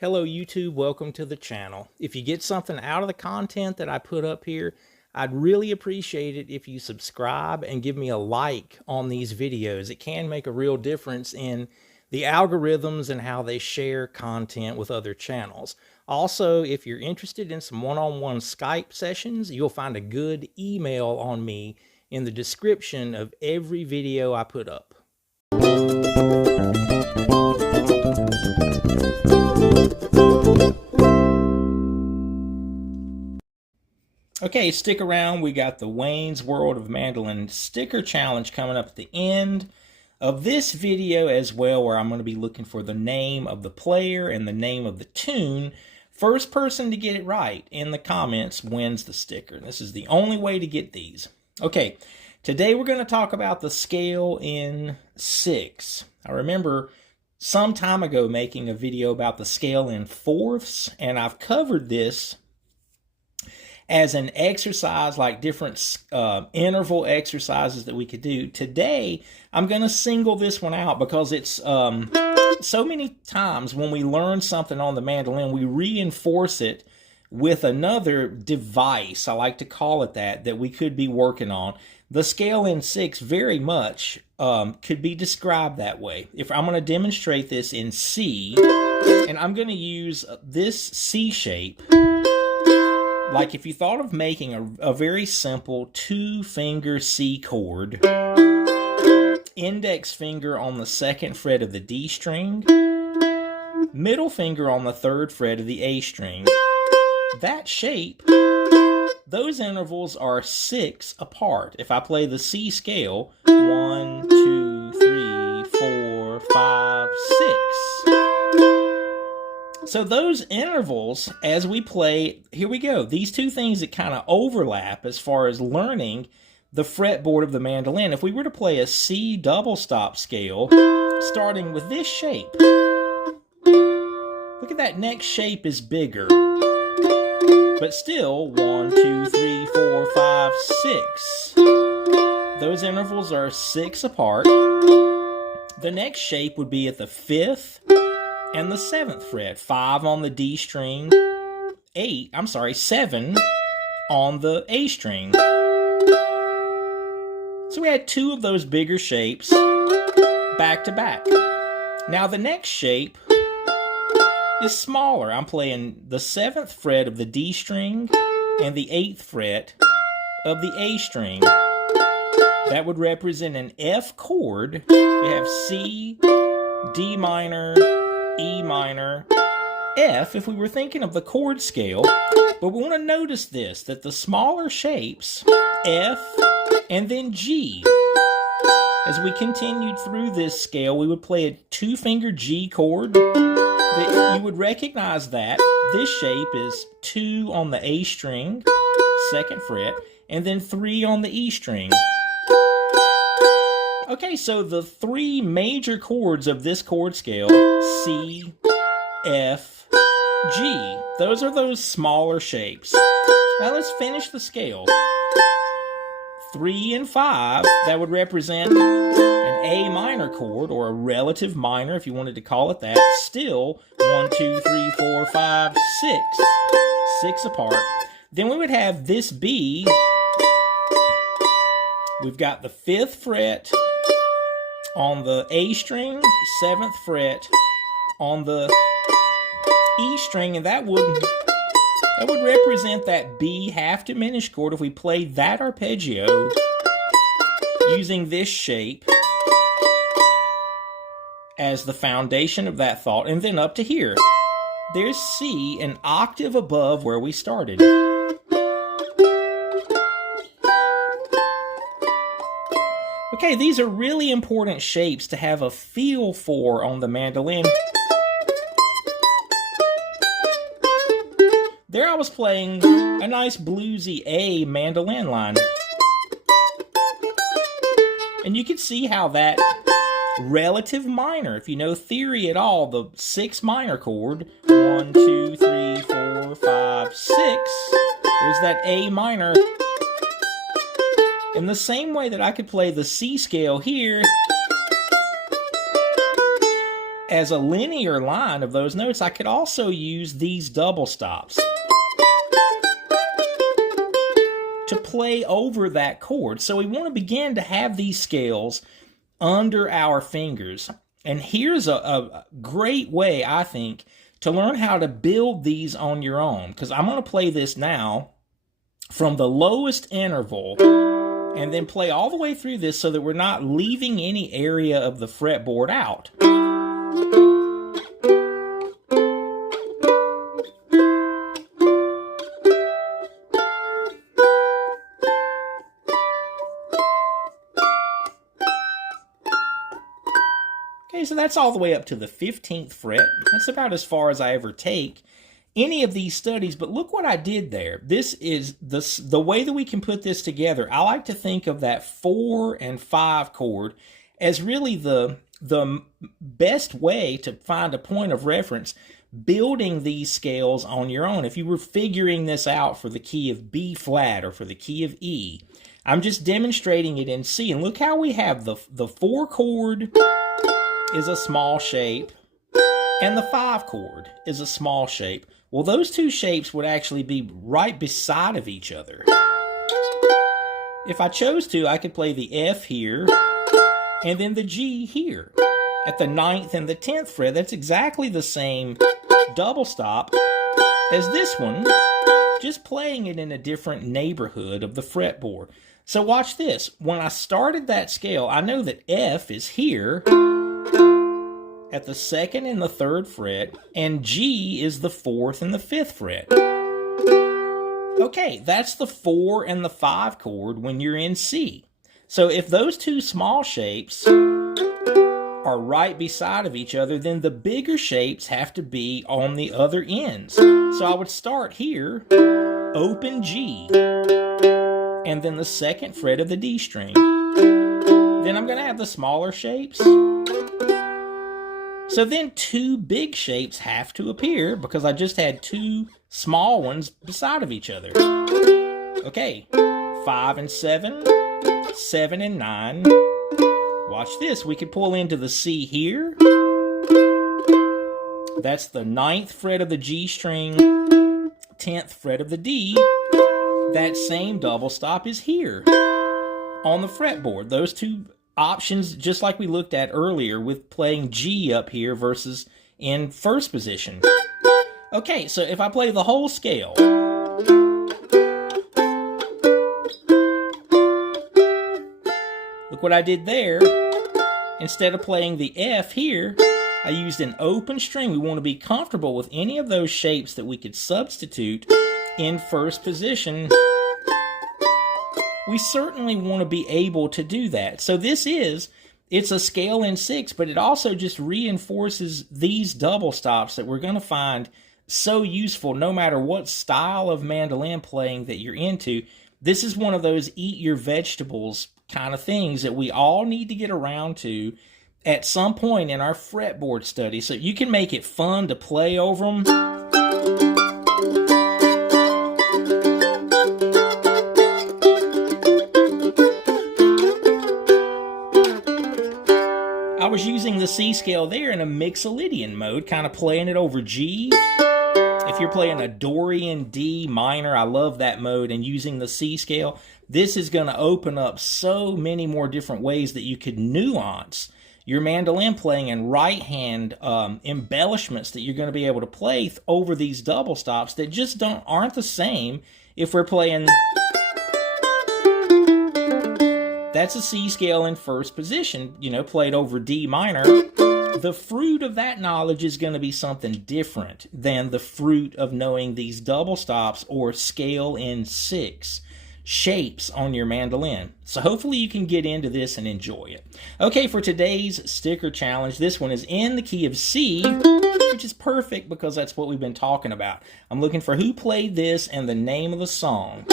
Hello YouTube, welcome to the channel. If you get something out of the content that I put up here, I'd really appreciate it if you subscribe and give me a like on these videos. It can make a real difference in the algorithms and how they share content with other channels. Also, if you're interested in some one-on-one Skype sessions, you'll find a good email on me in the description of every video I put up. Okay, stick around. We got the Wayne's World of Mandolin sticker challenge coming up at the end of this video as well, where I'm going to be looking for the name of the player and the name of the tune. First person to get it right in the comments wins the sticker. This is the only way to get these. Okay, today we're going to talk about the scale in 6. I remember some time ago making a video about the scale in fourths, and I've covered this as an exercise, like different interval exercises that we could do. Today, I'm going to single this one out because it's so many times when we learn something on the mandolin, we reinforce it with another device, I like to call it that we could be working on. The scale in 6 very much could be described that way. If I'm going to demonstrate this in C, and I'm going to use this C shape. Like if you thought of making a very simple 2-finger C chord, index finger on the 2nd fret of the D string, middle finger on the 3rd fret of the A string, that shape, those intervals are 6 apart. If I play the C scale, 1, 2, 3, 4, 5, 6. So those intervals, as we play, here we go. These two things that kind of overlap as far as learning the fretboard of the mandolin. If we were to play a C double stop scale, starting with this shape, look at that next shape is bigger. But still, 1, 2, 3, 4, 5, 6. Those intervals are 6 apart. The next shape would be at the 5th and the 7th fret. 5 on the D string, 7 on the A string. So we had 2 of those bigger shapes back to back. Now the next shape is smaller. I'm playing the 7th fret of the D string and the 8th fret of the A string. That would represent an F chord. You have C, D minor, E minor, F, if we were thinking of the chord scale. But we want to notice this, that the smaller shapes, F and then G. As we continued through this scale, we would play a 2-finger G chord. That you would recognize that this shape is 2 on the A string, 2nd fret, and then 3 on the E string. Okay, so the 3 major chords of this chord scale, C, F, G, those are those smaller shapes. Now let's finish the scale. 3 and 5, that would represent an A minor chord, or a relative minor if you wanted to call it that. Still, 1, 2, 3, 4, 5, 6. 6 apart. Then we would have this B. We've got the 5th fret on the A string, 7th fret on the E string, and that would represent that B half diminished chord if we played that arpeggio using this shape as the foundation of that thought, and then up to here. There's C, an octave above where we started. Okay, these are really important shapes to have a feel for on the mandolin. There I was playing a nice bluesy A mandolin line. And you can see how that relative minor, if you know theory at all, the 6 minor chord, 1, 2, 3, 4, 5, 6, there's that A minor. In the same way that I could play the C scale here as a linear line of those notes, I could also use these double stops to play over that chord. So we want to begin to have these scales under our fingers. And here's a great way, I think, to learn how to build these on your own. Because I'm going to play this now from the lowest interval and then play all the way through this so that we're not leaving any area of the fretboard out. Okay, so that's all the way up to the 15th fret. That's about as far as I ever take any of these studies, but look what I did there. This is the way that we can put this together. I like to think of that 4 and 5 chord as really the best way to find a point of reference, building these scales on your own. If you were figuring this out for the key of B flat or for the key of E, I'm just demonstrating it in C. And look how we have the 4 chord is a small shape, and the 5 chord is a small shape. Well, those two shapes would actually be right beside of each other. If I chose to, I could play the F here, and then the G here, at the 9th and the 10th fret. That's exactly the same double stop as this one, just playing it in a different neighborhood of the fretboard. So watch this. When I started that scale, I know that F is here, at the 2nd and the 3rd fret, and G is the 4th and the 5th fret. Okay, that's the 4 and the 5 chord when you're in C. So if those two small shapes are right beside of each other, then the bigger shapes have to be on the other ends. So I would start here, open G, and then the 2nd fret of the D string. Then I'm going to have the smaller shapes. So then two big shapes have to appear because I just had two small ones beside of each other. Okay, 5 and 7, 7 and 9. Watch this. We could pull into the C here. That's the 9th fret of the G string, 10th fret of the D. That same double stop is here on the fretboard. Those two options, just like we looked at earlier with playing G up here versus in first position. Okay, so if I play the whole scale, look what I did there. Instead of playing the F here, I used an open string. We want to be comfortable with any of those shapes that we could substitute in first position. We certainly want to be able to do that. So it's a scale in 6, but it also just reinforces these double stops that we're going to find so useful no matter what style of mandolin playing that you're into. This is one of those eat your vegetables kind of things that we all need to get around to at some point in our fretboard study so you can make it fun to play over them. I was using the C scale there in a Mixolydian mode, kind of playing it over G. If you're playing a Dorian D minor, I love that mode, and using the C scale, this is going to open up so many more different ways that you could nuance your mandolin playing and right hand embellishments that you're going to be able to play over these double stops that just aren't the same if we're playing. That's a C scale in first position, played over D minor. The fruit of that knowledge is going to be something different than the fruit of knowing these double stops or scale in 6 shapes on your mandolin. So hopefully you can get into this and enjoy it. Okay, for today's sticker challenge, this one is in the key of C, which is perfect because that's what we've been talking about. I'm looking for who played this and the name of the song.